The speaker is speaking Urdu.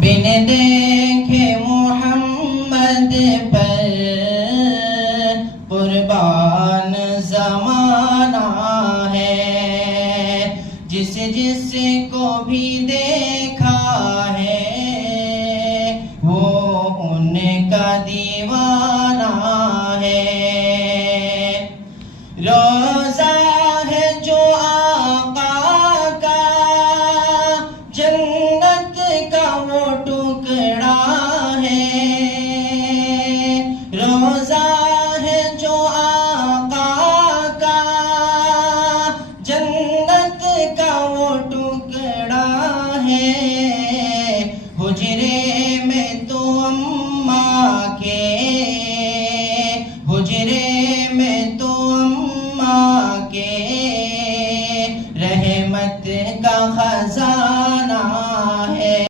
بن دیکھے محمد پر قربان زمانہ ہے، جس جس کو بھی دیکھا ہے وہ ان کا دیوانہ ہے۔